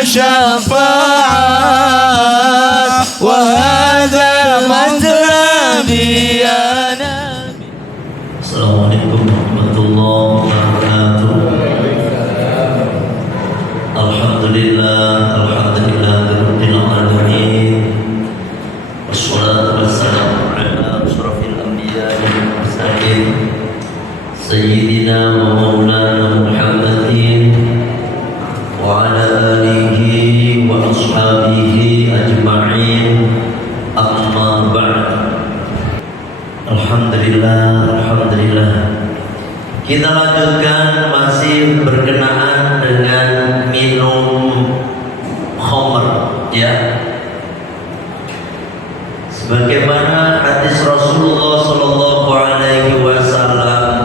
الشفاعات وهذا مطلبي أنا. Assalamualaikum warahmatullahi wabarakatuh. Alhamdulillah rabbil alamin. Wassalatu wassalamu ala asyrafil anbiya'i wal mursalin sayyidina wa maulana Muhammadin wa ala alihi wa ashabihi ajma'in. Amma ba'd. Alhamdulillah. Kita lanjutkan masih berkenaan dengan minum khamr, ya. Sebagaimana hadis Rasulullah sallallahu alaihi wasallam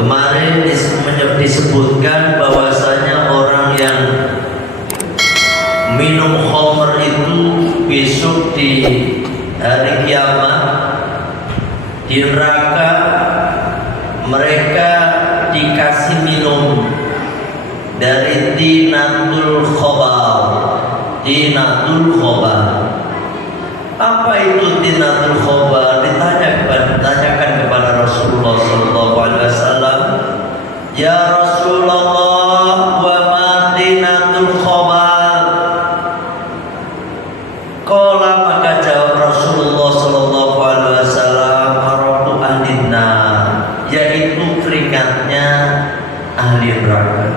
kemarin disebutkan bahwasanya orang yang minum khamr itu besok di hari kiamat di neraka mereka dikasih minum dari tinatul khobar. Apa itu tinatul khobar? Ditanyakan kepada Rasulullah sallallahu alaihi wasallam, ya Rasulullah, wa ma tinatul khobar? Qala, maka jawab Rasulullah sallallahu alaihi wasallam, araku ahlina, yaitu keringatnya ahli neraka.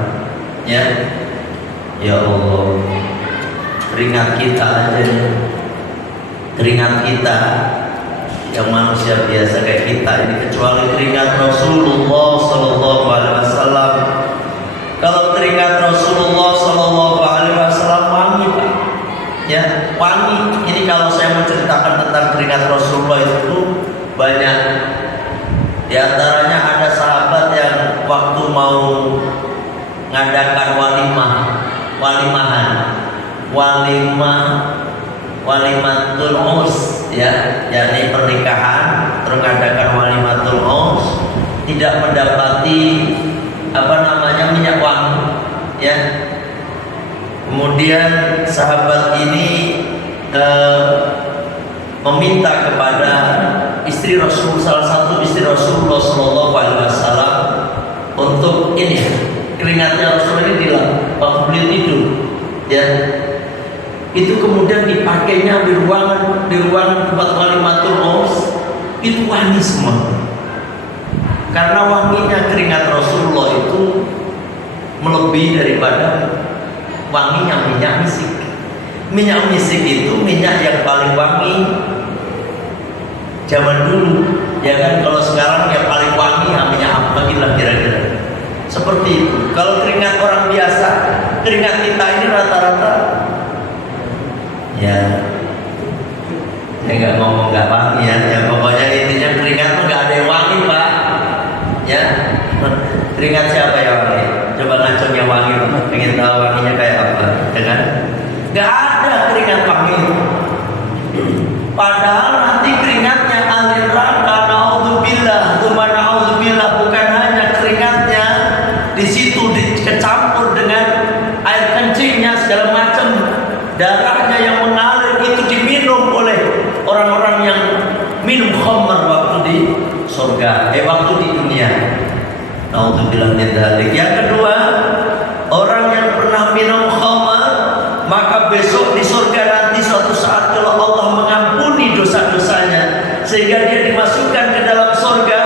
Ya Allah, keringat kita aja, keringat kita yang manusia biasa kayak kita ini, kecuali keringat Rasulullah sallallahu alaihi wasallam. Kalau keringat Rasulullah sallallahu alaihi wasallam wangi, Pak. Ya, wangi. Ini kalau saya menceritakan tentang keringat Rasulullah itu banyak. Di antaranya ada sahabat yang waktu mau ngadakan walimatul urs, ya, yakni pernikahan, terus ngadakan walimatul urs, tidak mendapati minyak wangi, ya. Kemudian sahabat ini meminta kepada istri Rasul, salah satu istri Rasulullah Sallallahu Alaihi Wasallam, untuk ini keringatnya Rasul ini dilap waktu beliau tidur, ya. Itu kemudian dipakainya di ruangan tempat walimatul urs, itu wangi semua. Karena wanginya keringat Rasulullah itu melebihi daripada wanginya minyak misik. Minyak misik itu minyak yang paling wangi zaman dulu, ya kan. Kalau sekarang yang paling wangi minyak apa lagi lah kira-kira. Seperti itu. Kalau keringat orang biasa, keringat kita ini rata-rata, ya, saya nggak ngomong nggak wangi, ya pokoknya intinya keringat tuh nggak ada yang wangi, Pak, ya. Keringat siapa yang wangi? Coba ngacung yang wangi, pengen tahu wanginya kayak apa, ya kan? Nggak ada keringat wangi. Padahal nanti keringatnya ahli neraka, naudzubillah, bukan hanya keringatnya di situ dicampur dengan air kencingnya segala macam, darahnya yang mengalir itu diminum oleh orang-orang yang minum khamr waktu di surga, waktu di dunia. Naudzubillah min dzalik. Yang kedua, orang yang pernah minum khamr, maka besok di surga nanti suatu saat kalau Allah mengampuni dosa-dosanya sehingga dia dimasukkan ke dalam surga,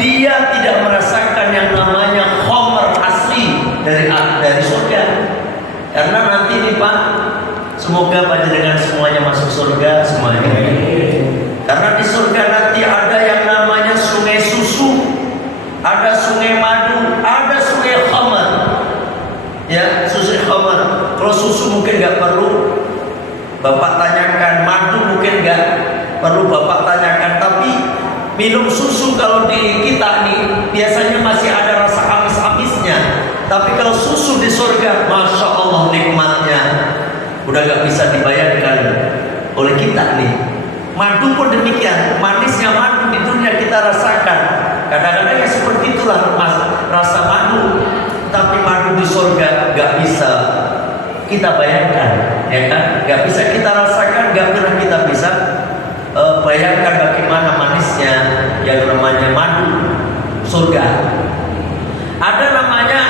dia tidak merasakan yang namanya khamr asli dari surga. Karena nanti nih, Pak, semoga panjenengan semuanya masuk surga semuanya. Karena di surga nanti ada yang namanya sungai susu, ada sungai madu, ada sungai khamr. Ya, susu khamr. Kalau susu mungkin nggak perlu Bapak tanyakan, madu mungkin nggak perlu Bapak tanyakan, tapi minum susu kalau di kita nih biasanya masih ada rasa amis-amisnya. Tapi kalau susu di surga, masya Allah nikmatnya udah nggak bisa dibayangkan oleh kita nih. Madu pun demikian, manisnya madu di dunia kita rasakan. Kadang-kadang ya seperti itulah rasa madu. Tapi madu di surga gak bisa kita bayangkan, ya kan? Gak bisa kita rasakan, gak pernah kita bisa bayangkan bagaimana manisnya yang namanya madu surga. Ada namanya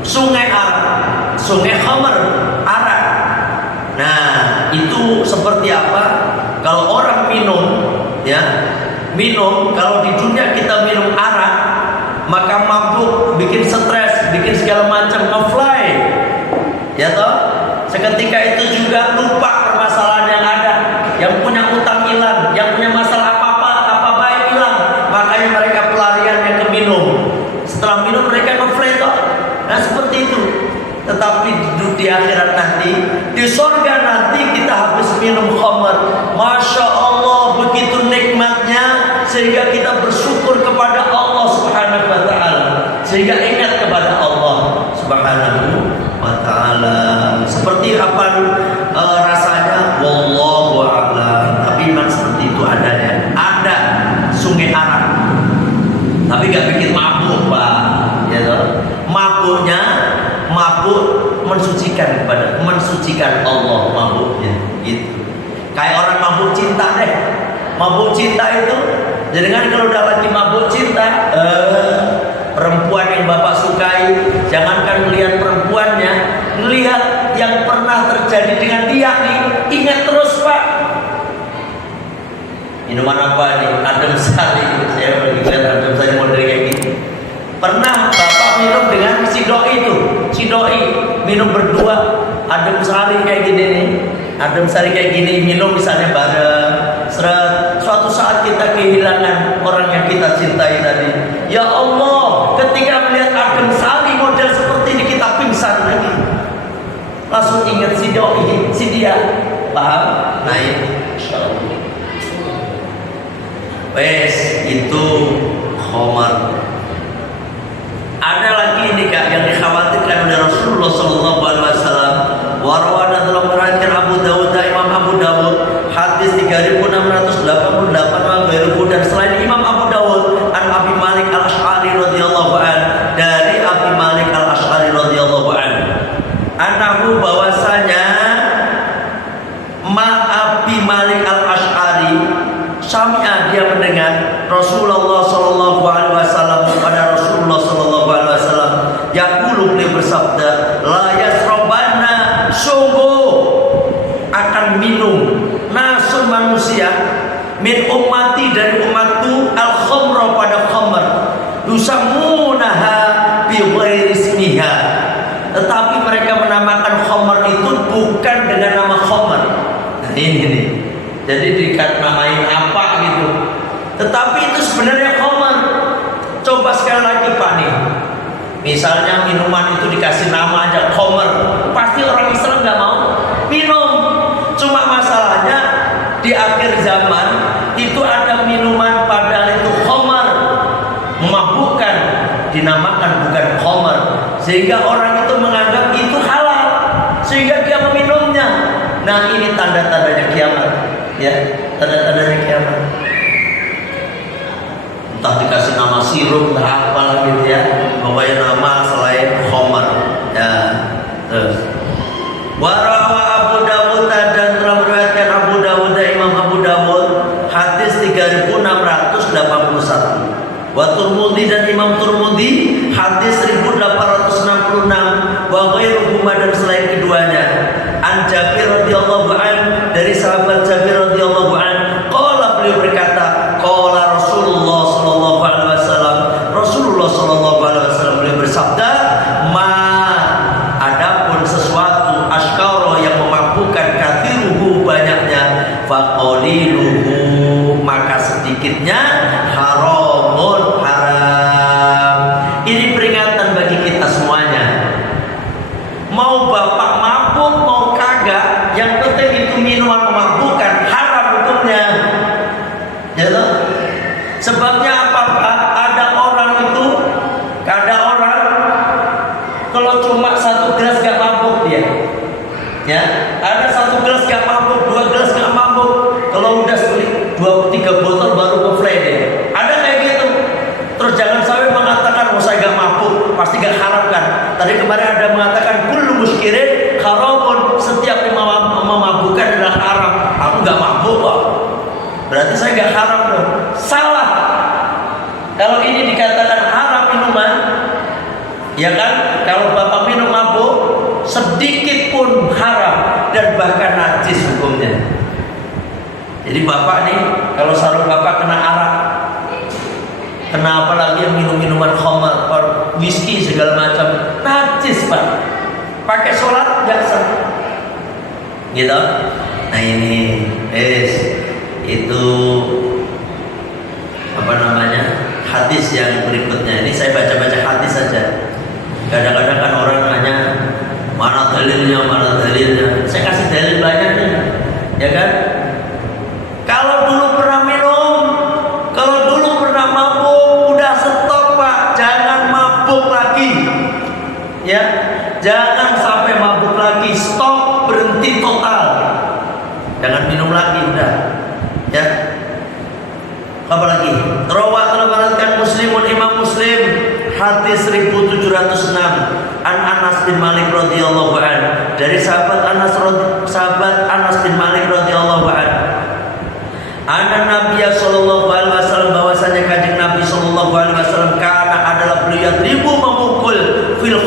sungai arak, sungai khamr, arak. Nah, itu seperti apa? Kalau orang minum, ya, minum. Kalau di dunia kita minum arak, maka mabuk, bikin stres, bikin segala macam, nge-fly, ya toh. Seketika itu juga lupa permasalahan yang ada, yang punya utang hilang, yang punya masalah apa baik hilang. Makanya mereka pelariannya ke minum. Setelah minum mereka nge-fly toh. Nah seperti itu. Tetapi di akhirat nanti, di surga nanti kita habis minum khamr, masya Allah begitu nikmatnya, sehingga kita bersyukur kepada Allah Subhanahu wa Ta'ala, sehingga ingat kepada Allah Subhanahu wa Ta'ala. Seperti apa rasanya? Wallahu a'lam. Tapi memang seperti itu adanya. Ada sungai arak, tapi gak bikin mabuk, Pak. Ya toh? Mabuknya mabuk mensucikan Allah mabuknya gitu. Kayak orang mabuk cinta deh. Mabuk cinta itu, jadi kan kalau udah lagi mabuk cinta, perempuan yang Bapak sukai, jangankan melihat perempuannya, melihat yang pernah terjadi dengan dia nih, ingat terus Pak. Minuman apa nih? Adem Sari. Saya pergi lihat Adem Sari model kayak gini. Pernah Bapak minum dengan si doi itu, si doi minum berdua adem sari kayak gini nih, adem sari kayak gini minum misalnya bareng. Suatu saat kita kehilangan orang yang kita cintai tadi. Ya Allah, ketika melihat adem sari model seperti ini kita pingsan lagi. Langsung ingat si doi, si dia, paham? Naik, insyaallah. Wes itu khamar. Ada lagi ini Kak yang dikhawatirkan oleh Rasulullah sallallahu alaihi wasallam. Warwana telah meriwayatkan Abu Dawud, Imam Abu Dawud, hadis 3688 wa ghairuhu, dan selain Imam Abu Dawud, an Abi Malik Al-Asy'ari radhiyallahu an, dari Abi Malik Al-Asy'ari radhiyallahu an, anahu bahwasanya Abi Malik Al-Asy'ari sami'a, dia mendengar Rasulullah sallallahu alaihi wasallam, pada Rasulullah sallallahu alaihi wasallam yaqulu, beliau bersabda, la yasrabanna, sungguh akan minum nasun manusia min ummati, dari umatku, al khamra, pada khamr, yusammunaha bi ghairi ismiha, tetapi mereka menamakan khamr itu bukan dengan nama khamr. Nah ini nih, jadi dikatakan apa gitu, tetapi itu sebenarnya khamr. Coba sekali lagi Pak nih, misalnya minuman itu dikasih nama aja khamr, pasti orang Islam nggak mau minum. Cuma masalahnya di akhir zaman itu ada minuman padahal itu khamr, memabukkan, dinamakan bukan khamr, sehingga orang itu menganggap itu halal, sehingga dia meminumnya. Nah ini tanda-tandanya kiamat, ya, tanda-tandanya kiamat. Entah dikasih nama sirup, entah apa lagi gitu ya, pokoknya nama selain khamr, ya. Terus warawa Abu Dawud, dan telah meriwayatkan Abu Dawud, Imam Abu Dawud, hadis 3681. Wa Turmudi, dan Imam Turmudi, hadis 1866. Wa ghairuhuma, dan selain keduanya, an Jabir radhiyallahu an, dari sahabat Jabir radhiyallahu an, qala, beliau berkata, qala Rasulullah sallallahu alaihi wasallam, Rasulullah sallallahu alaihi wasallam beliau bersabda, ma, adapun sesuatu, askara, yang memabukkan, kathiruhu, banyaknya, faqaliluhu, maka sedikitnya, haramun, haram. Ini peringatan bagi kita semuanya. Mau bapak mabuk mau kagak, yang penting itu minuman memabukkan, haram. Aku nggak mabuk kok. Berarti saya nggak haram dong. Salah. Kalau ini dikatakan haram minuman, ya kan? Kalau bapak minum mabuk, sedikit pun haram dan bahkan najis hukumnya. Jadi bapak nih, kalau selalu bapak kena arak, kena apa lagi yang minum-minuman khamar, whisky segala macam, najis pak. Pakai sholat nggak sah, gitu. Nah ini, itu apa namanya hadis yang berikutnya. Ini saya baca-baca hadis saja. Kadang-kadang kan orang nanya mana dalilnya. Saya kasih dalil banyak nih, ya kan? Kalau dulu pernah minum, kalau dulu pernah mabuk, udah stop pak, jangan mabuk lagi, ya, jangan sampai mabuk lagi, stop, berhenti total, jangan minum lagi, udah, ya. Apalagi rawat meriwayatkan Muslimun Imam Muslim hadis 1706 an Anas bin Malik radhiyallahu an, dari sahabat Anas bin Malik radhiyallahu an, anna Nabiya sallallahu alaihi wasallam, bahwasanya kanjeng Nabi sallallahu alaihi wasallam kana adalah beliau ribu memukul fil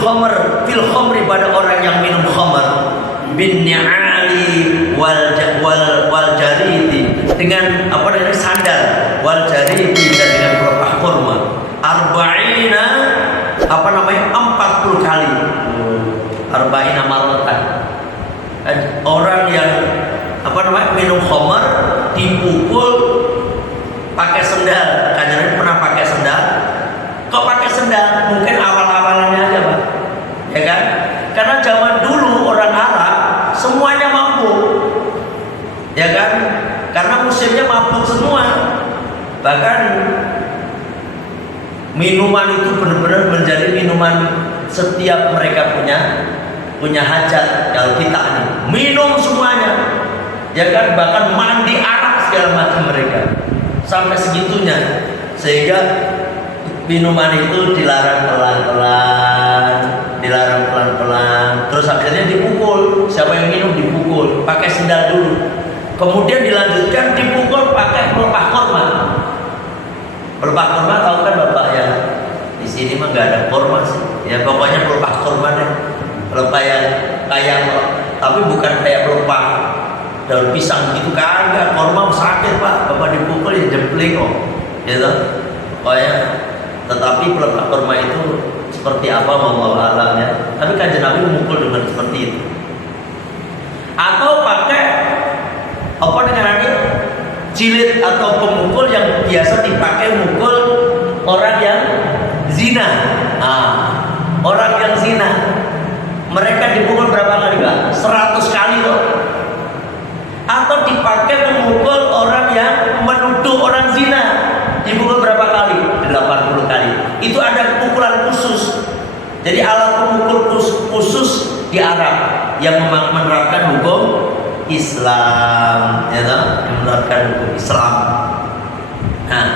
khamri pada orang yang minum khamr, bin ni'ali wal jaridi, dengan apa namanya sandal, wal jaridi, dan dengan pelepah kurma, arba'ina apa namanya 40 kali, arba'ina marratan. Orang yang apa namanya minum khamr dipukul pakai sendal. Kanjeng pernah pakai sendal. Kok pakai sendal? Mungkin awal-awalannya aja pak, ya kan? Karena zaman dulu orang Arab semuanya mabuk, ya kan? Karena musimnya mabuk semua. Bahkan minuman itu benar-benar menjadi minuman setiap mereka punya hajat. Kalau kita nih minum semuanya, ya kan? Bahkan mandi arak segala macam mereka, sampai segitunya, sehingga minuman itu dilarang pelan-pelan, terus akhirnya dipukul. Siapa yang minum dipukul pakai sendal dulu, kemudian dilanjutkan dipukul pakai pelepah korma. Pelepah korma tahu kan bapak ya? Di sini mah nggak ada korma sih, ya pokoknya pelepah korma deh. Pelepah yang kayak, tapi bukan kayak pelepah daun pisang gitu, kagak. Korma sakit pak, bapak dipukul ya jempling kok, gitu. Pokoknya, tetapi pelepah korma itu seperti apa wallahu alam ya. Tapi kanjeng Nabi memukul dengan seperti itu. Atau pakai apa dengan ini? Jilid atau pemukul yang biasa dipakai mukul orang yang zina. Orang yang zina, mereka dipukul berapa kali pak? 100 kali loh. Atau dipakai memukul orang yang menuduh orang zina, dipukul berapa kali? 80 kali. Itu ada pukulan khusus. Jadi alat pemukul khusus di Arab yang menerapkan hukum Islam, ya toh? Yang menerapkan hukum Islam. Nah,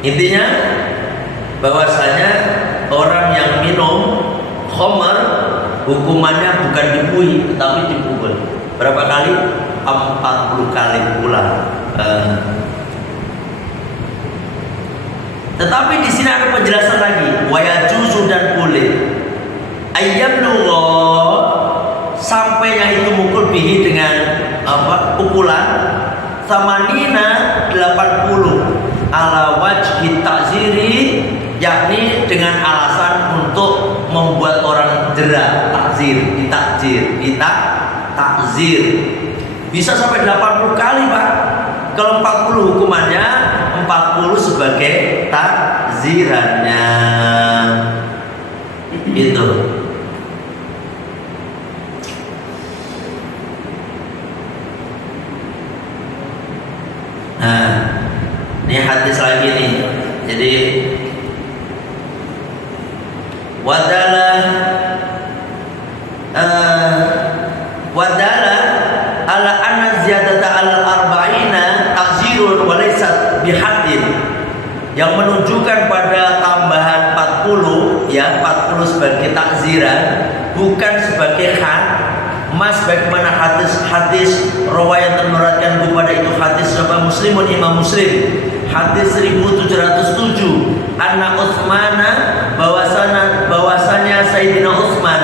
intinya bahwasanya orang yang minum khamr hukumannya bukan dibuih tetapi dipukul. Berapa kali? 40 kali pula. Tetapi di sini ada penjelasan lagi, wayajuzu, dan boleh ayyamnullah, sampainya itu mukul bihi dengan apa? Pukulan samanina 80 ala wajhi ta'ziri, yakni dengan alasan untuk membuat orang jera, takzir, takzir. Bisa sampai 80 kali pak. Kalau 40 hukumannya, 40 sebagai takzirannya. Itu. Nah, ini hadis lagi nih. Jadi wadala ala anna ziyadata al arba'ina takzirun wa laysat bihaddin, yang menunjukkan pada tambahan 40, ya 40 sebagai takziran, bukan sebagai had, emas bagaimana hadis riwayat menuratkan kepada itu hadis riwayat Muslimun Imam Muslim hadis 1707 anna Utsmana bahwasanya Sayyidina Utsman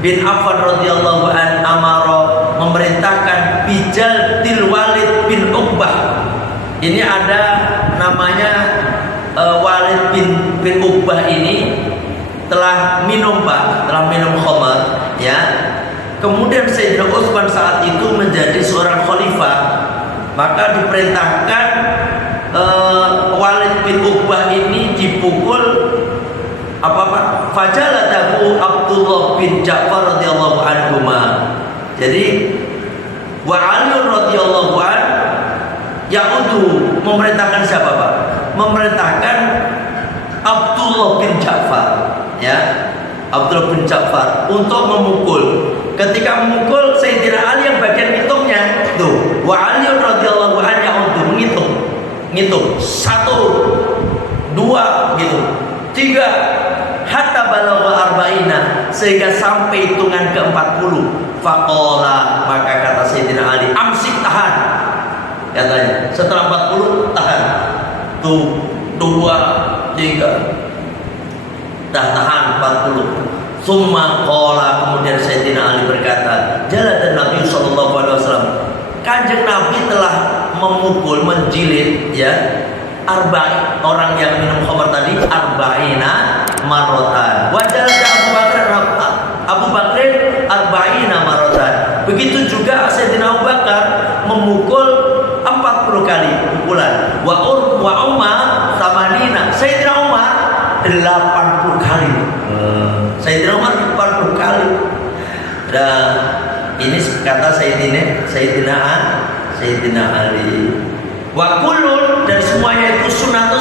bin Affan radhiyallahu an amara memerintahkan Bijal Walid bin Uqbah. Ini ada namanya Walid bin Uqbah ini telah minum khamar ya. Kemudian Sayyidina Utsman saat itu menjadi seorang khalifah, maka diperintahkan Walid bin Uqbah ini dipukul fajaladahu Abdullah bin Ja'far radhiyallahu anhu. Jadi wa Ali radhiyallahu an ya'udu memerintahkan siapa Pak? Memerintahkan Abdullah bin Ja'far ya. Abdullah bin Ja'far untuk memukul. Ketika memukul Sayyidina Ali yang bagian hitungnya tuh wa Ali radhiyallahu an ya'udu menghitung 1 2 gitu 3 hatta balagha arba'ina sehingga sampai hitungan ke-40. Faqala maka kata Sayyidina Ali amsik tahan katanya setelah 40 tahan tuh 2 3 tahan 40. Summa qala kemudian Sayyidina Ali berkata jaladan Nabi sallallahu alaihi wasallam kanjeng Nabi telah memukul menjilid ya orang yang minum khamar tadi arba'ina marotan. Wajar Abu Bakr arba'ina marotan. Begitu juga Sayyidina Abu Bakar memukul 40 kali pukulan. Wa Umar samanina. Sayyidina Umar 80 kali. Sayyidina Umar 40 kali. Dan ini kata Sayyidina Ali. Wa kullun dan semuanya itu sunnah.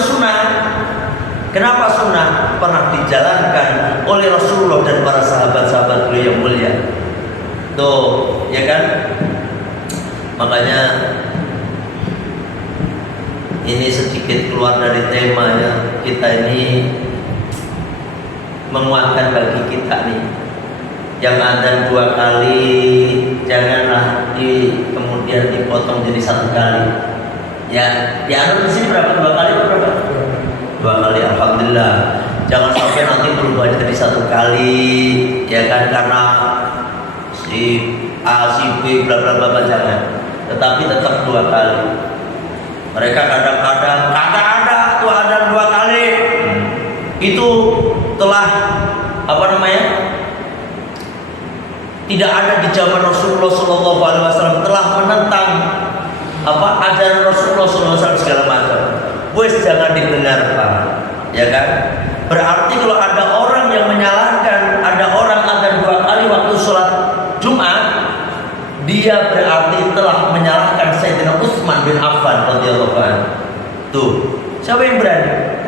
Kenapa sunnah? Pernah dijalankan oleh Rasulullah dan para sahabat-sahabat beliau yang mulia. Tuh, ya kan? Makanya ini sedikit keluar dari tema ya. Kita ini menguatkan bagi kita nih. Yang ada 2 kali janganlah kemudian dipotong jadi 1 kali. Ya, di di sini berapa? 2 kali atau berapa? 2 kali, alhamdulillah. Jangan sampai nanti berubah jadi 1 kali, ya kan? Karena si A, si B, bla bla bla jangan. Tetapi tetap 2 kali. Mereka kadang-kadang kagak ada tuh ada 2 kali. Itu telah tidak ada di zaman Rasulullah SAW, telah menentang ajaran Rasulullah SAW segala macam. Wes jangan dibenarkan, ya kan? Berarti kalau ada orang yang menyalahkan, ada orang azan 2 kali waktu sholat Jumat, dia berarti telah menyalahkan Sayyidina Utsman bin Affan radhiyallahu anhu. Tuh, siapa yang berani?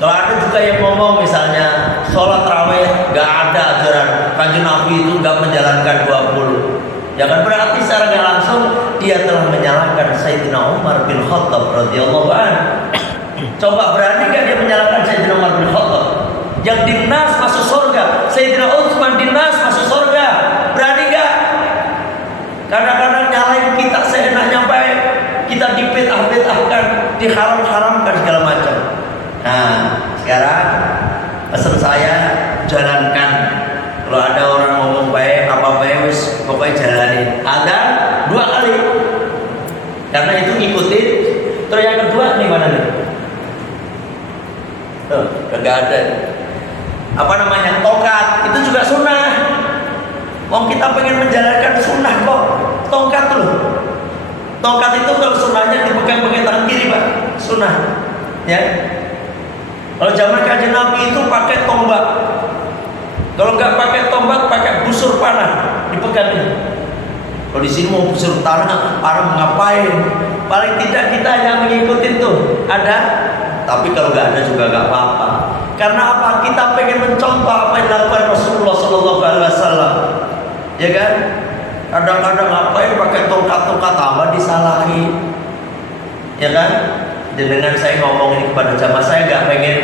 Kalau ada juga yang ngomong misalnya sholat raweh gak ada ajaran Kanjeng Nabi itu gak menjalankan 20, ya kan berarti secara gak langsung dia telah menyalahkan Sayyidina Umar bin Khattab radhiyallahu anhu. Coba berani gak dia menyalahkan Sayyidina Umar bin Khattab yang dinas masuk surga, Sayyidina Utsman dinas masuk surga, berani gak? Kadang-kadang nyalain kita seenaknya baik, kita dipitah-pitahkan, diharam-haramkan segala macam. Nah, sekarang pesan saya jalankan. Kalau ada orang ngomong baik apa baik, pokoknya jalanin. Ada 2 kali. Karena itu ngikutin. Terus yang kedua nih mana nih? Tuh, kagak ada. Tongkat itu juga sunnah. Wong kita pengen menjalankan sunnah kok. Tongkat tuh. Tongkat itu kalau sunnahnya dipegang pakai tangan kiri Pak, sunnah. Ya. Kalau zaman Kanjeng Nabi itu pakai tombak. Kalau nggak pakai tombak, pakai busur panah, dipegang ini. Kalau di sini mau busur tanah, orang ngapain? Paling tidak kita hanya mengikuti tuh. Ada, tapi kalau nggak ada juga nggak apa-apa. Karena apa? Kita pengen mencontoh apa yang dilakukan Rasulullah SAW. Ya kan? Kadang-kadang ngapain pakai tongkat-tongkat apa disalahi? Ya kan? Dan dengan saya ngomong ini kepada jamaah, saya nggak pengen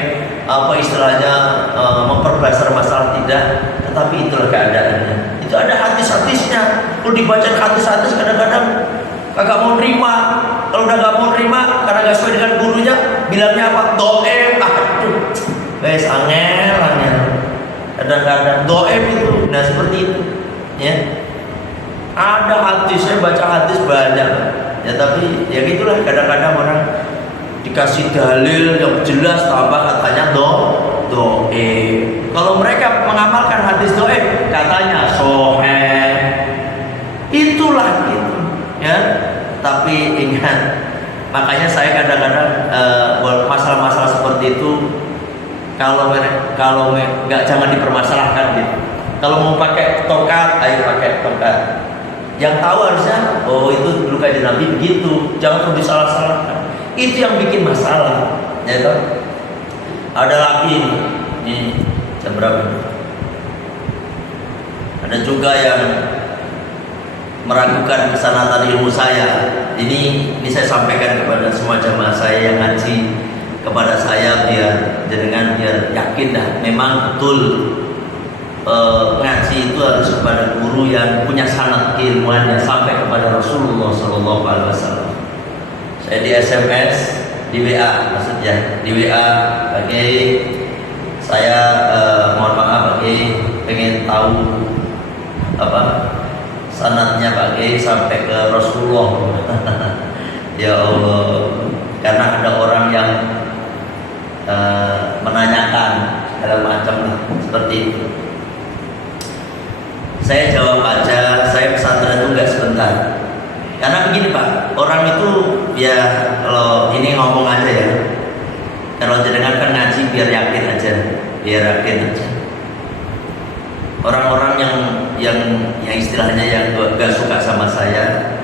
memperbesar masalah tidak, tetapi itulah keadaannya. Itu ada hadis-hadisnya. Kalau dibaca hadis-hadis kadang-kadang kagak mau terima. Kalau udah gak mau terima karena gak sesuai dengan gurunya, bilangnya apa? Doem. Aduh, guys, angel. Kadang-kadang doem itu. Nah seperti itu, ya. Ada hadis, saya baca hadis banyak. Ya tapi ya gitulah, kadang-kadang orang dikasih dalil yang jelas tambah katanya doe. Kalau mereka mengamalkan hadis doe katanya soheh. Itulah itu, ya. Tapi ingat, makanya saya kadang-kadang masalah-masalah seperti itu kalau nggak jangan dipermasalahkan gitu. Kalau mau pakai tongkat, ayo pakai tongkat. Yang tahu harusnya, oh itu dulu kajian Nabi begitu, jangan perlu disalah-salahkan. Itu yang bikin masalah, ya toh. Ada lagi ini jam berapa? Ada juga yang meragukan kesanatan ilmu saya. Ini saya sampaikan kepada semua jamaah saya yang ngaji kepada saya biar yakin dah memang betul ngaji itu harus kepada guru yang punya sanad keilmuannya sampai kepada Rasulullah SAW. Saya di SMS, di WA maksudnya, di WA bagi saya mohon maaf bagi pengen tahu apa sanadnya bagi sampai ke Rasulullah. Ya Allah, karena ada orang yang menanyakan segala macam lah seperti itu. Saya jawab aja, saya pesantren itu enggak sebentar. Karena begini Pak, orang itu ya kalau ini ngomong aja ya. Kalau jenengan kan ngaji biar yakin aja. Orang-orang yang istilahnya yang gak suka sama saya,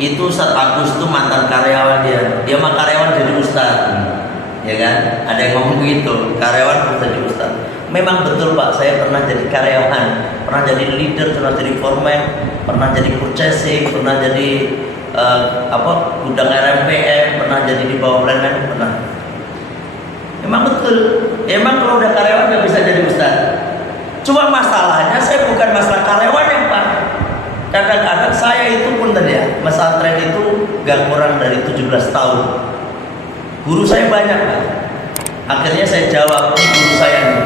itu Ustaz Agus itu mantan karyawan dia mah karyawan jadi Ustaz, ya kan? Ada yang ngomong begitu, karyawan jadi Ustaz. Memang betul Pak, saya pernah jadi karyawan, pernah jadi leader, pernah jadi foreman, pernah jadi purchasing, pernah jadi gudang RMPM, pernah jadi di bawah pelayanan, pernah. Memang betul, emang kalau udah karyawan nggak bisa jadi Ustaz. Cuma masalahnya saya bukan masalah karyawan yang Pak. Kadang-kadang saya itu pun tadi ya, pesantren itu gak kurang dari 17 tahun. Guru saya banyak Pak. Akhirnya saya jawab, ini guru saya nih.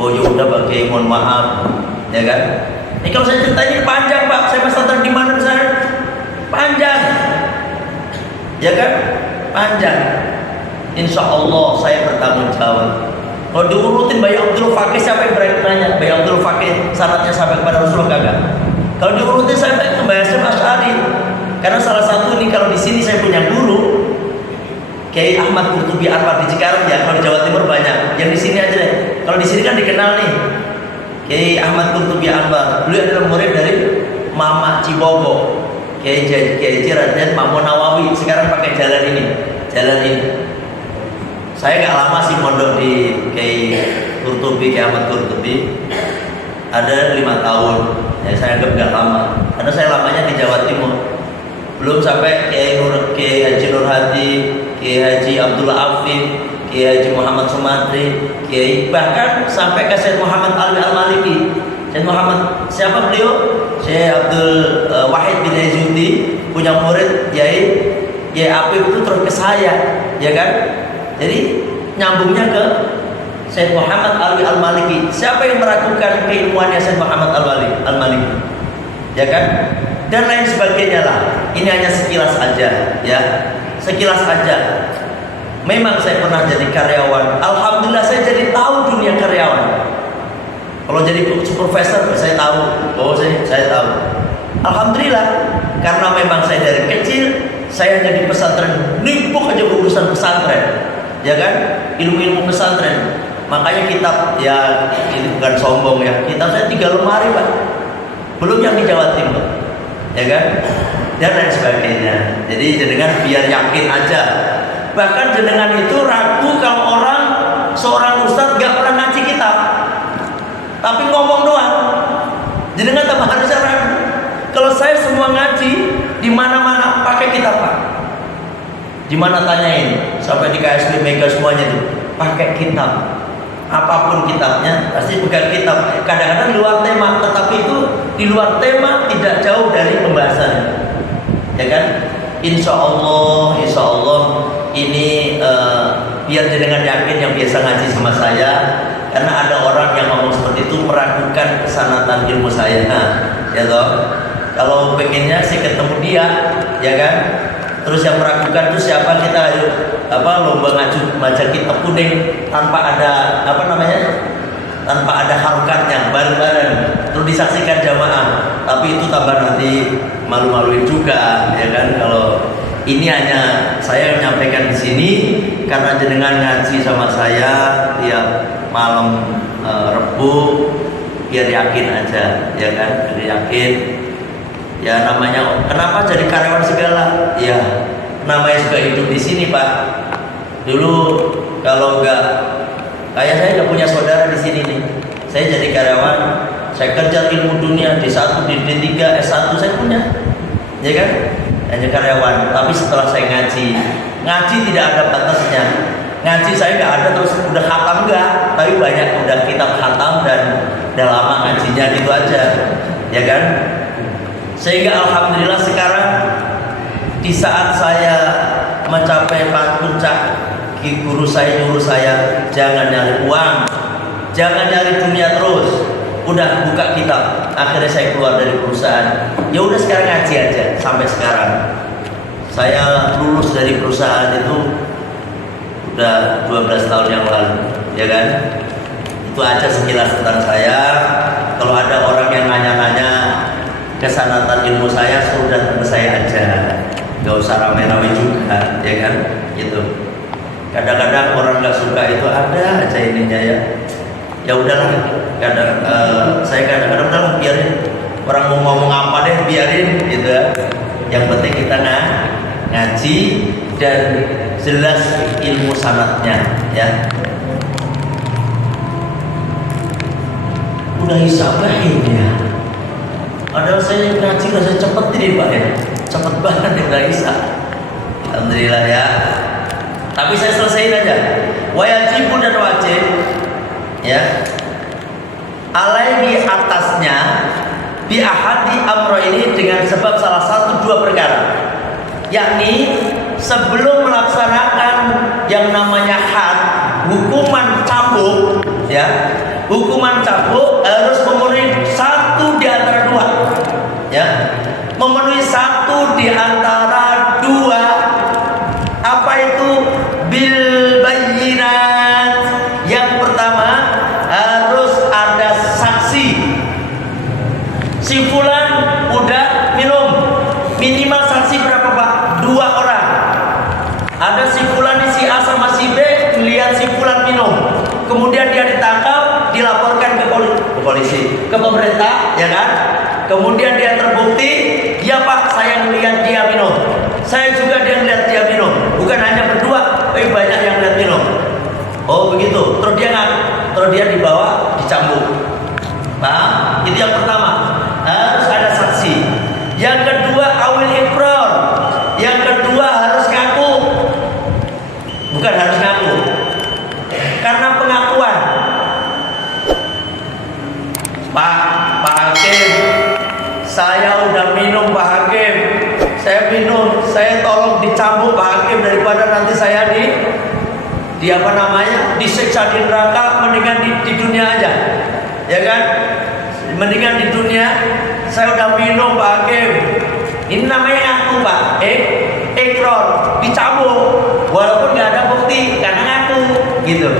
Oh ya udah pakai, mohon maaf, ya kan? Ini kalau saya ceritain ini panjang Pak. Saya pesantren di mana saya panjang, ya kan? Panjang. Insya Allah saya bertanggung jawab. Kalau diurutin Bayi Abdul Fakih, siapa yang berani nanya? Bayi Abdul Fakih syaratnya sampai kepada Rasulullah kagak? Kalau diurutin saya ke Bayi Hasyim Asy'ari. Karena salah satu nih, kalau di sini saya punya guru Kiai Ahmad Qurtubi Anwar di Cikarang ya. Kalau di Jawa Timur banyak. Yang di sini aja deh. Kalau di sini kan dikenal nih, Kiai Ahmad Qurtubi Anwar. Beliau adalah murid dari Mama Cibogo, Kiai Raden Mamun Nawawi. Sekarang pakai jalan ini. Saya gak lama sih mondok di Kiai Ahmad Qurtubi, ada 5 tahun. Ya saya anggap gak lama, karena saya lamanya di Jawa Timur. Belum sampai Kiai Haji Nur Hadi, Kiai Haji Abdul Afif, Kiai Haji Muhammad Sumatri, Kiai bahkan sampai ke Syekh Muhammad Alwi Al-Maliki. Syekh Muhammad siapa beliau? Syekh Abdul Wahid bin Azuti punya murid Kiai Afif itu terus ke saya, ya kan? Jadi nyambungnya ke Syekh Muhammad Alwi Al-Maliki. Siapa yang meragukan keilmuannya Syekh Muhammad Al-Maliki? Ya kan? Dan lain sebagainya lah. Ini hanya sekilas aja, ya. Sekilas aja. Memang saya pernah jadi karyawan. Alhamdulillah saya jadi tahu dunia karyawan. Kalau jadi supervisor saya tahu. Oh saya tahu. Alhamdulillah, karena memang saya dari kecil saya jadi pesantren, nimpuk aja urusan pesantren. Ya kan, ilmu-ilmu pesantren. Makanya kitab, ya ini bukan sombong ya, kitab saya 3 lemari Pak, belum yang di Jawa Timur, ya kan, dan lain sebagainya. Jadi jenengan biar yakin aja. Bahkan jenengan itu ragu kalau seorang ustadz gak pernah ngaji kitab, tapi ngomong doang. Jenengan tambah harusnya ragu. Kalau saya semua ngaji di mana-mana pakai kitab Pak. Di mana tanyain sampai di KSP Mega semuanya itu pakai kitab. apapun kitabnya pasti pegang kitab. Kadang-kadang di luar tema, tetapi itu di luar tema tidak jauh dari pembahasannya, ya kan? Insya Allah ini biar jenengan yakin yang biasa ngaji sama saya, karena ada orang yang ngomong seperti itu meragukan kesanatan ilmu saya, ya toh. Kalau pengennya sih ketemu dia, ya kan? Terus yang meragukan itu siapa? Kita ayo lomba baca kitab kuning tanpa ada tanpa ada harokatnya, bareng-bareng terus disaksikan jamaah. Tapi itu tambah nanti malu-maluin juga, ya kan? Kalau ini hanya saya menyampaikan di sini karena jenengan ngaji sama saya tiap malam Rebu, biar yakin aja, ya kan? Biar yakin. Ya namanya, kenapa jadi karyawan segala? Ya namanya juga hidup di sini, Pak. Dulu kalau kayak saya nggak punya saudara di sini nih. Saya jadi karyawan, saya kerja ilmu dunia D1, D3, S1 saya punya, ya kan? Hanya karyawan. Tapi setelah saya ngaji tidak ada batasnya. Ngaji saya nggak ada terus udah khatam nggak, tapi banyak udah kitab khatam dan udah lama ngajinya gitu aja, ya kan? Sehingga alhamdulillah sekarang di saat saya mencapai puncak, guru saya nyuruh saya jangan nyari uang, jangan nyari dunia terus, udah buka kitab. Akhirnya saya keluar dari perusahaan. Ya udah sekarang ngaji aja sampai sekarang. Saya lulus dari perusahaan itu udah 12 tahun yang lalu, ya kan? Itu aja sekilas tentang saya. Kalau ada orang yang nanya-nanya kesanatan ilmu saya, sudah datang ke saya aja, nggak usah rame-rame juga, ya kan? Gitu. Kadang-kadang orang nggak suka itu ada aja ininya ya. Ya udahlah, saya kadang-kadang udahlah biarin, orang mau ngomong apa deh biarin gitu. Yang penting kita ngaji dan jelas ilmu sanatnya, ya. Udah hisab ya. Padahal saya ngaji saya cepet ini Pak ya, cepet banget ya udah hisab. Alhamdulillah ya. Tapi saya selesaiin aja. Wajib dan wajib, ya. Alaihi atasnya bi ahadi amro ini dengan sebab salah satu dua perkara, yakni sebelum melaksanakan yang namanya had, hukuman cambuk, ya. Hukuman cambuk harus memenuhi satu di antara dua, ya. Memenuhi satu di antara dua. Apa itu? Bil bayyinat. Yang pertama harus ada saksi. Si fulan udah minum. Minimal saksi berapa Pak? 2 orang. Ada si fulan di si A sama si B melihat si fulan minum. Kemudian dia ditangkap, dilaporkan ke polisi, ke pemerintah, ya kan? Kemudian dia terbukti, ya Pak, saya melihat dia minum. Saya juga dia melihat dia minum. Bukan hanya berdua, tapi banyak yang melihat minum. Oh begitu. Terus dia dibawa, dicambuk. Nah, itu yang pertama. Harus ada saksi. Yang kedua awil iqrar. Yang kedua harus ngaku. Bukan harus ngaku. Karena pengakuan. Pak Hakim, saya udah minum Pak Hakim. Saya minum, saya tolong dicambuk Pak Hakim daripada nanti saya disiksa di neraka, mendingan di dunia aja, ya kan? Mendingan di dunia. Saya udah minum Pak Hakim. Ini namanya ngaku Pak, ikrar, dicambuk, walaupun nggak ada bukti karena ngaku, gitu.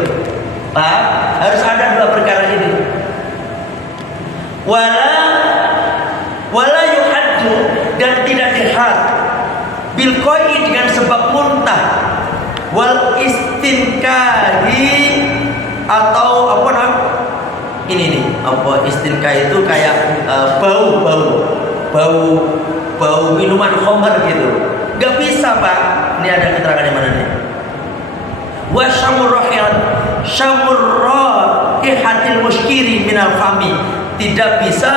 Pak, harus ada dua perkara ini. Wala yuhaddu, dan tidak dihad bil qoi dengan sebab muntah, wal istinkahi atau apa namanya ini nih, apa istinka itu kayak bau minuman khamr gitu, nggak bisa Pak. Ini ada keterangan yang mana nih? Wa syamurrahihatil muskiri minal fami, tidak bisa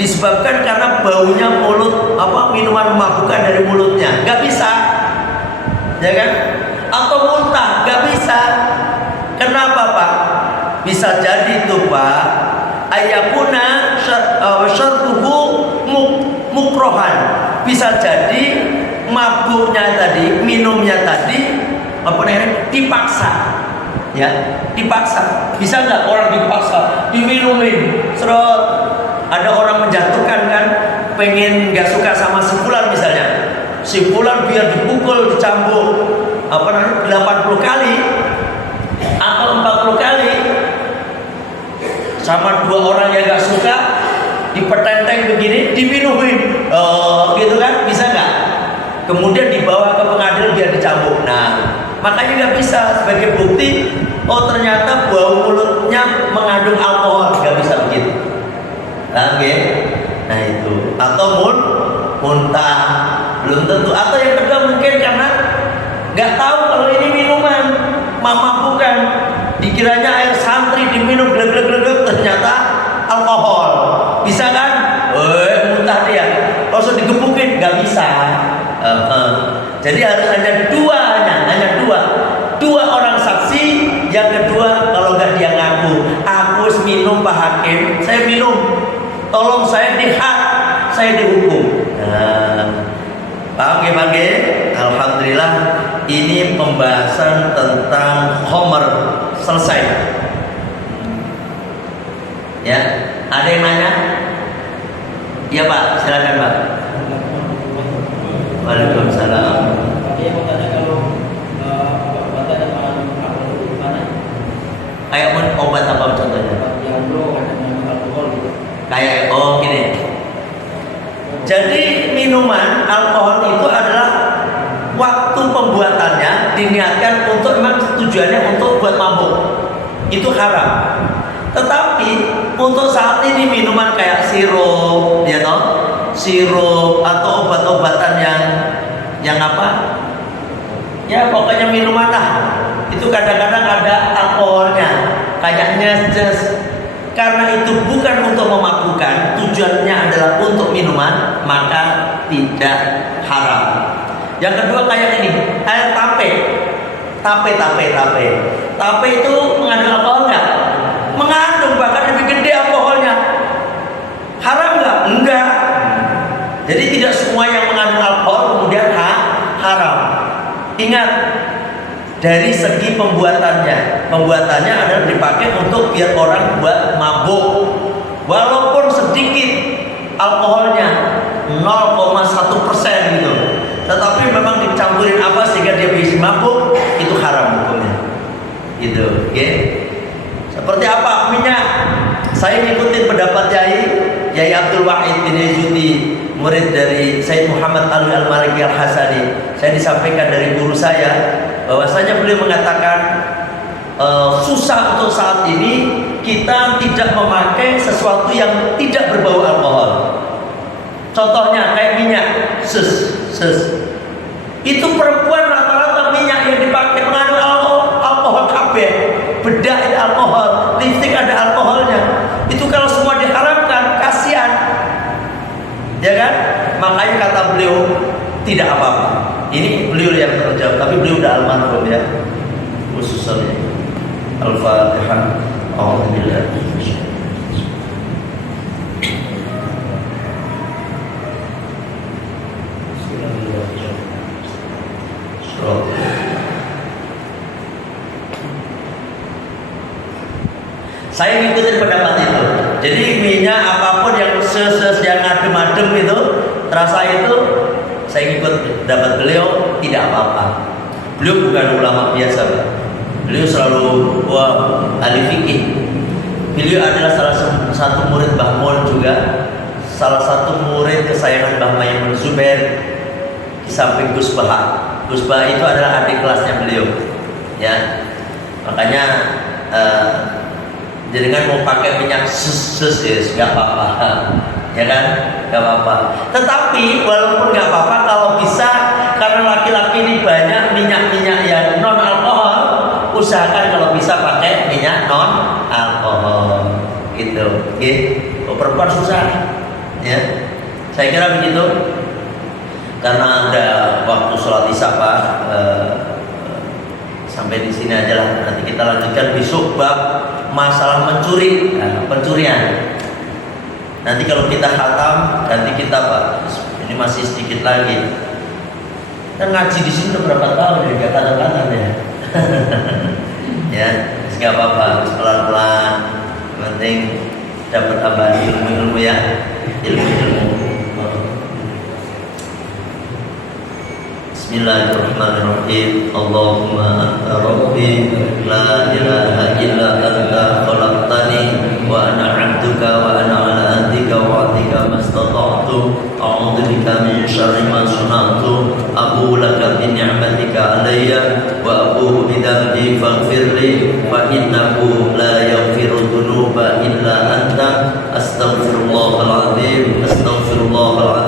disebabkan karena baunya mulut, minuman memabukan dari mulutnya, nggak bisa, ya kan? Atau muntah, nggak bisa. Kenapa Pak? bisa jadi itu Pak, ayakuna syartuhu mukrohan, bisa jadi mabuknya tadi, minumnya tadi apa namanya, dipaksa, ya, dipaksa. Bisa nggak orang dipaksa diminumin? Serot, ada orang menjatuhkan kan, pengen nggak suka sama si fulan misalnya, si fulan biar dipukul, dicambuk apa namanya 80 kali atau 40 kali, sama dua orang yang nggak suka dipetenteng begini, diminumin, gitu kan, bisa nggak? Kemudian dibawa ke pengadilan biar dicambuk. Nah, makanya nggak bisa sebagai bukti. Oh ternyata bau mulutnya mengandung alkohol, nggak bisa begitu. Nah, okay. Nah itu. Atau muntah, belum tentu. Atau yang kedua mungkin karena nggak tahu kalau ini minuman, mama bukan. Dikiranya air santri diminum gleg-gleg, ternyata alkohol. Bisa kan? Muntah dia. Langsung digebukin, nggak bisa. Jadi harus hanya dua orang saksi. Yang kedua, kalau nggak dia ngaku, aku minum Pak Hakim, saya minum, tolong saya dihak, saya dihukum. Oke, alhamdulillah ini pembahasan tentang khomer selesai. Ya, ada yang nanya? Iya Pak, silakan Pak. Waalaikumsalam. Dia mau tanya kalau obat-obatan yang mengandung alkohol itu gimana? Kayak obat apa contohnya? Yang belum ada mengandung alkohol gitu. Kayak gini. Jadi minuman alkohol itu adalah waktu pembuatannya diniatkan untuk, memang tujuannya untuk buat mabuk. Itu haram. Tetapi untuk saat ini minuman kayak sirup, ya toh, sirup atau obat-obatan yang apa? Ya pokoknya minuman lah. Itu kadang-kadang ada alkoholnya, kayaknya karena itu bukan untuk memabukkan, tujuannya adalah untuk minuman, maka tidak haram. Yang kedua kayak ini, air tape itu mengandung alkohol nggak? Mengandung, bahkan lebih gede alkoholnya. Haram nggak? Enggak. Jadi tidak semua yang mengandung alkohol kemudian haram. Ingat, dari segi pembuatannya adalah dipakai untuk biar orang buat mabuk, walaupun sedikit alkoholnya 0,1% gitu, tetapi memang dicampurin apa sehingga dia bisa mabuk, itu haram hukumnya gitu. Oke, seperti apa minyak? Saya ngikutin pendapat Yai Abdul Wahid bin Yazudi, murid dari Sayyid Muhammad Alwi Al-Maliki Al-Hasani. Saya disampaikan dari guru saya bahwasanya beliau mengatakan susah untuk saat ini kita tidak memakai sesuatu yang tidak berbau alkohol. Contohnya kayak minyak sus. Itu perempuan rata-rata minyak yang dipakai mengandung alkohol kabeh. Bedak ada alkohol, lipstik ada alkoholnya. Itu kalau semua diharamkan, kasihan. Ya kan? Makanya kata beliau tidak apa-apa. Ini beliau yang terjawab, tapi beliau udah almarhum ya. Khususnya Al-Fatihah. Alhamdulillah. Saya ngikutin pendapat itu. Jadi minyak apapun yang yang adem-adem itu terasa itu, saya ngikut pendapat beliau, tidak apa-apa. Beliau bukan ulama biasa, Pak. Beliau selalu ahli fikih. Beliau adalah salah satu murid Mbah Mun juga, salah satu murid kesayangan Mbah Maimun Zubair di samping Gus Baha. Gus Baha itu adalah adik kelasnya beliau, ya. Makanya jangan mau pakai minyak sus ya, nggak apa-apa, ya kan, nggak apa-apa. Tetapi walaupun nggak apa-apa, kalau bisa, karena laki-laki ini banyak minyak-minyak yang non alkohol, usahakan kalau bisa pakai minyak non alkohol, gitu. Oke, perempuan susah, ya. Saya kira begitu. Karena ada waktu sholat isya Pak, sampai di sini aja lah. Nanti kita lanjutkan besok bab masalah mencuri, pencurian. Nanti kalau kita khatam, ganti kitab Pak. Ini masih sedikit lagi. Kita ngaji di sini udah berapa tahun ya, kadang-kadang ya. Ya, nggak apa-apa, pelan-pelan. Yang penting dapat tambahan ilmu-ilmu ya, ilmu-ilmu. Bismillahirrahmanirrahim. Allahumma anta rabbi la ilaha illa anta khalaqtani wa ana 'abduka wa ana 'ala ahdika wa wa'dika mastata'tu a'udzu bika min syarri ma sana'tu abu laka bi ni'matika 'alayya wa abu bi dhanbi faghfir li fa innahu la yaghfiru dhunuba illa anta astaghfirullahal 'azim astaghfirullahal 'azim